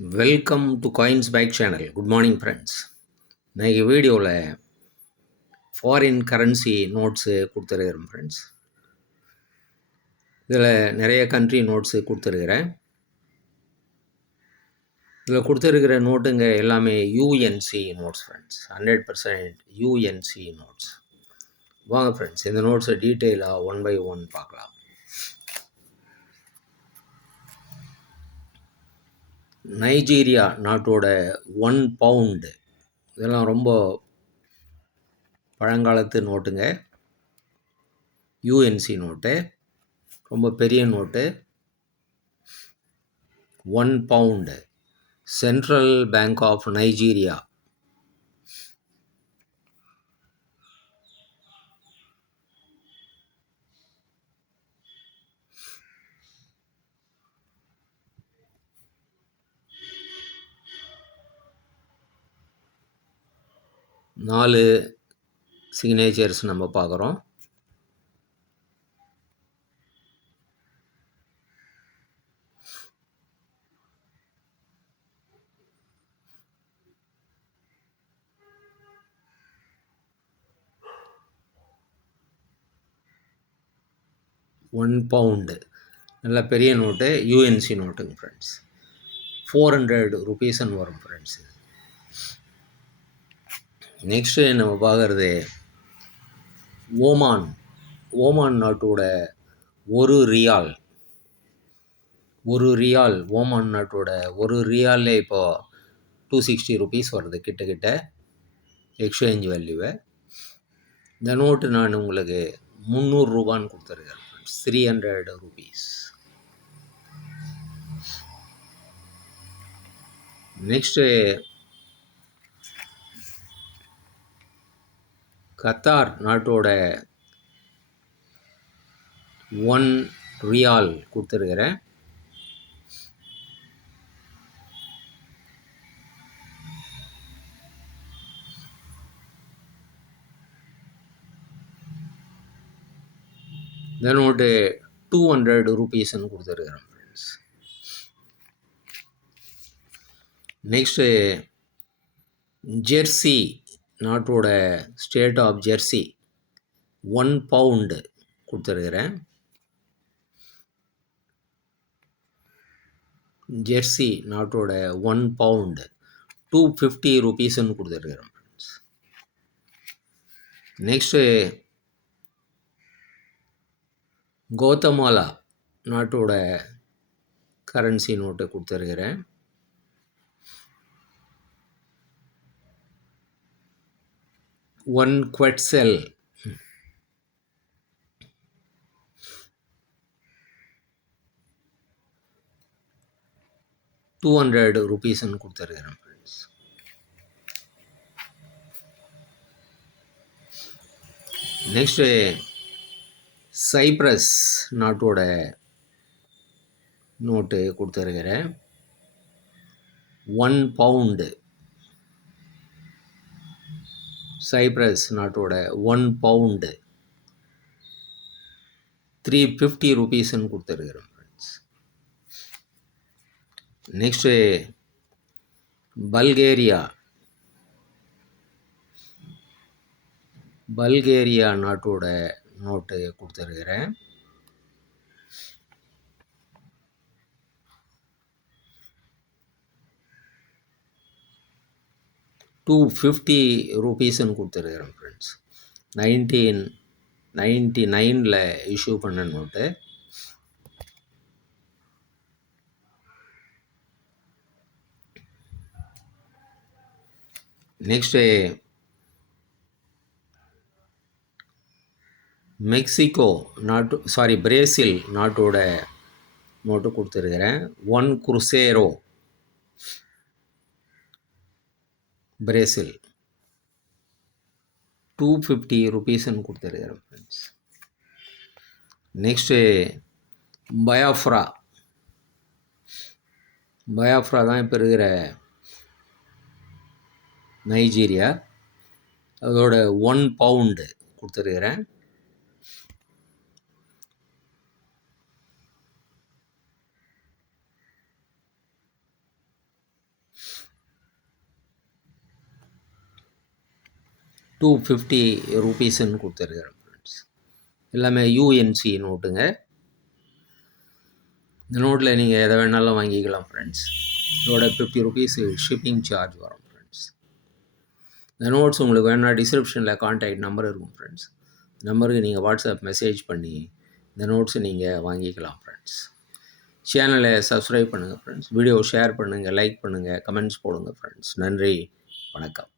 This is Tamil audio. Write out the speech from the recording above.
Welcome to coins bike channel. Good morning friends. இன்றைக்கி வீடியோவில் ஃபாரின் கரன்சி நோட்ஸு கொடுத்துருக்கிறேன் ஃப்ரெண்ட்ஸ். இதில் நிறைய கண்ட்ரி நோட்ஸு கொடுத்துருக்குறேன். இதில் கொடுத்துருக்கிற நோட்டுங்க எல்லாமே UNC notes friends. 100% UNC notes. வாங்க ஃப்ரெண்ட்ஸ், இந்த நோட்ஸை டீட்டெயிலாக ஒன் பை ஒன் பார்க்கலாம். நைஜீரியா நாட்டோட 1 பவுண்டு, இதெல்லாம் ரொம்ப பழங்காலத்து நோட்டுங்க. யூஎன்சி நோட்டு, ரொம்ப பெரிய note. 1 pound, central bank of Nigeria. நாலு சிக்னேச்சர்ஸ் நம்ம பார்க்குறோம். ஒன் பவுண்டு, நல்ல பெரிய நோட்டு, யூஎன்சி நோட்டுங்க ஃப்ரெண்ட்ஸ். 400 ருபீஸ்ன்னு வரும் ஃப்ரெண்ட்ஸ். நெக்ஸ்ட்டு நம்ம பார்க்குறது ஓமான் நாட்டோட ஒரு ரியால். ஓமான் நாட்டோட ஒரு ரியாலே இப்போது 260 ருபீஸ் வருது கிட்ட எக்ஸ்சேஞ்ச் வேல்யூவை. இந்த நோட்டு நான் உங்களுக்கு 300 ரூபான்னு கொடுத்துருக்கேன் ஃப்ரெண்ட்ஸ். 300 ருபீஸ். நெக்ஸ்ட்டு கத்தார் நாட்டோட 1 ரியால் கொடுத்துருக்கிறேன். இந்த நோட்டு 200 ருபீஸ்ன்னு கொடுத்துருக்குறேன் ஃப்ரெண்ட்ஸ். நெக்ஸ்ட்டு ஜெர்சி நாட்டோட ஸ்டேட் ஆஃப் ஜெர்சி 1 பவுண்டு கொடுத்துருக்குறேன். ஜெர்சி நாட்டோட 1 பவுண்டு 250 ருபீஸ்ன்னு கொடுத்துருக்குறேன் ஃப்ரெண்ட்ஸ். நெக்ஸ்ட்டு கோத்தமாலா நாட்டோட கரன்சி நோட்டை கொடுத்துருக்கிறேன். ஒன் குவெட்செல் 200 ருபீஸ்ன்னு கொடுத்துருக்கிறேன் ஃப்ரெண்ட்ஸ். நெக்ஸ்ட்டு சைப்ரஸ் நாட்டோட நோட்டு கொடுத்துருக்கிறேன். 1 பவுண்டு, சைப்ரஸ் நாட்டோட 1 பவுண்டு 350 ருபீஸ்ன்னு கொடுத்துருக்குறேன் ஃப்ரெண்ட்ஸ். நெக்ஸ்ட்டு பல்கேரியா நாட்டோட நோட்டு கொடுத்துருக்கிறேன். 250 ருபீஸ்ன்னு கொடுத்துருக்குறேன் ஃப்ரெண்ட்ஸ். 1999 இஷ்யூ பண்ண நோட்டு. நெக்ஸ்ட்டு பிரேசில் நாட்டோட நோட்டு கொடுத்துருக்கிறேன். 1 குருசேரோ பிரேசில் 250 ருபீஸ்ன்னு கொடுத்துருக்கிறேன் ஃப்ரெண்ட்ஸ். நெக்ஸ்ட்டு பயாஃப்ரா தான் இப்போ இருக்கிற நைஜீரியா, அதோட 1 பவுண்டு கொடுத்துருக்கிறேன். 250 ரூபீஸ்ன்னு கொடுத்துருக்குறேன் ஃப்ரெண்ட்ஸ். எல்லாமே யூஎன்சி நோட்டுங்க. இந்த நோட்டில் நீங்கள் எதை வேணாலும் வாங்கிக்கலாம் ஃப்ரெண்ட்ஸ். இதோட 50 ரூபீஸ் ஷிப்பிங் சார்ஜ் வரும் ஃப்ரெண்ட்ஸ். இந்த நோட்ஸ் உங்களுக்கு வேணால் டிஸ்கிரிப்ஷனில் கான்டாக்ட் நம்பர் இருக்கும் ஃப்ரெண்ட்ஸ். நம்பருக்கு நீங்கள் வாட்ஸ்அப் மெசேஜ் பண்ணி இந்த நோட்ஸை நீங்கள் வாங்கிக்கலாம் ஃப்ரெண்ட்ஸ். சேனலை சப்ஸ்கிரைப் பண்ணுங்கள் ஃப்ரெண்ட்ஸ். வீடியோ ஷேர் பண்ணுங்கள், லைக் பண்ணுங்கள், கமெண்ட்ஸ் போடுங்க ஃப்ரெண்ட்ஸ். நன்றி, வணக்கம்.